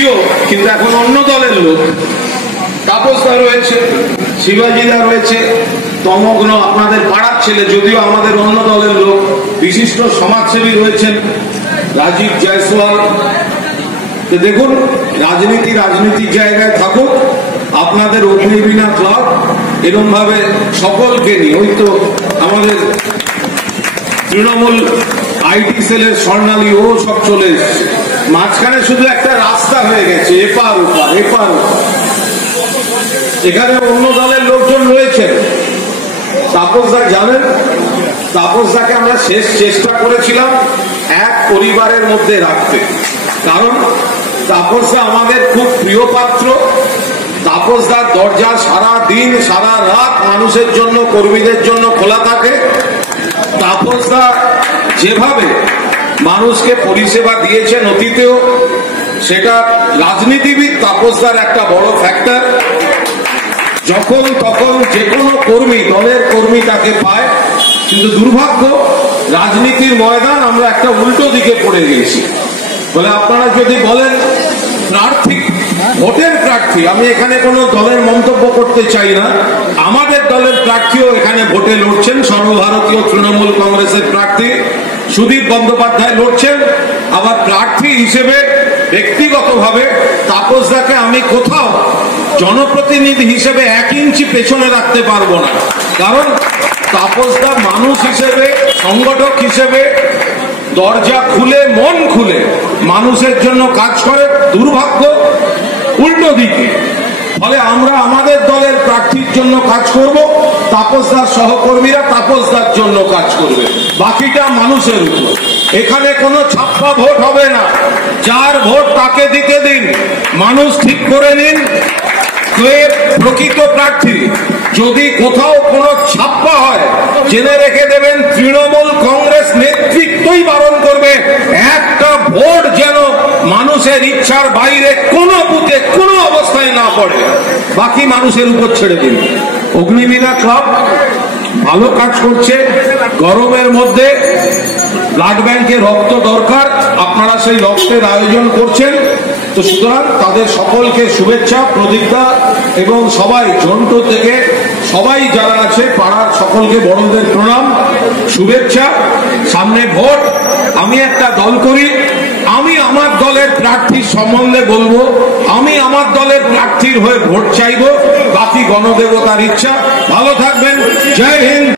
প্রিয়, কিন্তু এখন অন্য দলের লোক। তাপসদা রয়েছে, শিবাজিদা রয়েছে, তমগ্ন আপনাদের পাড়ার ছেলে, যদিও আমাদের অন্য দলের লোক। বিশিষ্ট সমাজসেবী রয়েছেন রাজীব জয়সওয়াল। দেখুন, রাজনীতির জায়গায় থাকুক, আপনাদের অগ্নিবীণা ক্লাব এরকম ভাবে সকলকে নিয়ে, ওই তো আমাদের তৃণমূল আইটি সেলের স্বর্ণালী, ও সব চলে এসছে। মাঝখানে শুধু একটা রাস্তা হয়ে গেছে, এপার ওপার। এখানে অন্য দলের লোকজন রয়েছেন। তাপসদা জানেন, তাপসদাকে আমরা শেষ চেষ্টা করেছিলাম এক পরিবারের মধ্যে রাখতে, কারণ তাপসদা আমাদের খুব প্রিয় পাত্র। তাপসদার দরজা সারা দিন সারা রাত মানুষের জন্য, কর্মীদের জন্য খোলা থাকে। তাপসদা যেভাবে মানুষকে পরিষেবা দিয়েছেন অতীতেও, সেটা রাজনীতিবিদ তাপসদার একটা বড় ফ্যাক্টর। যখন তখন যে কোনো কর্মী, দলের কর্মী তাকে পায়। কিন্তু দুর্ভাগ্য, রাজনীতির ময়দান আমরা একটা উল্টো দিকে পড়ে গেছি। বলে আপনারা যদি বলেন প্রার্থী, ভোটের প্রার্থী, আমি এখানে কোনো দলের মন্তব্য করতে চাই না, আমাদের দলের প্রার্থীও এখানে ভোটে লড়ছেন। সর্বভারতীয় তৃণমূল কংগ্রেসের প্রার্থী সুদীপ বন্দ্যোপাধ্যায় লড়ছেন। আবার প্রার্থী হিসেবে ব্যক্তিগতভাবে তাপসদাকে আমি কোথাও জনপ্রতিনিধি হিসেবে 1 ইঞ্চি পেছনে রাখতে পারবো না, কারণ তাপসদা মানুষ হিসেবে, সংগঠক হিসেবে দরজা খুলে, মন খুলে মানুষের জন্য কাজ করে। দুর্ভাগ্য উল্টো দিকে। ফলে আমরা আমাদের দলের প্রার্থীর জন্য কাজ করব, তাপসদার সহকর্মীরা তাপসদার জন্য কাজ করবে, বাকিটা মানুষের উপর। এখানে কোনো ছাপ্পা ভোট হবে না। যার ভোট তাকে দিতে দিন, মানুষ ঠিক করে নিন কে প্রকৃত প্রার্থী। যদি কোথাও কোনো ছাপ্পা হয়, জেনে রেখে দেবেন, তৃণমূল কংগ্রেস নেতৃত্বই বারণ করবে একটা ভোট যেন মানুষের ইচ্ছার বাইরে কোনো বুথে কোনো অবস্থায় না পড়ে। বাকি মানুষের উপর ছেড়ে দিন। অগ্নিবীণা ক্লাব ভালো কাজ করছে। গরমের মধ্যে ব্লাড ব্যাংকে রক্ত দরকার, আপনারা সেই রক্তের আয়োজন করছেন। তো সুতরাং তাদের সকলকে শুভেচ্ছা। প্রদীপদা এবং সবাই, ঝন্টু থেকে সবাই যারা আছে পাড়ার সকলকে বড়দের প্রণাম, শুভেচ্ছা। সামনে ভোট, আমি একটা দল করি, আমি আমার দলের প্রার্থীর সম্বন্ধে বলবো, আমি আমার দলের প্রার্থীর হয়ে ভোট চাইবো, বাকি গণদেবতার ইচ্ছা। ভালো থাকবেন, জয় হিন্দ।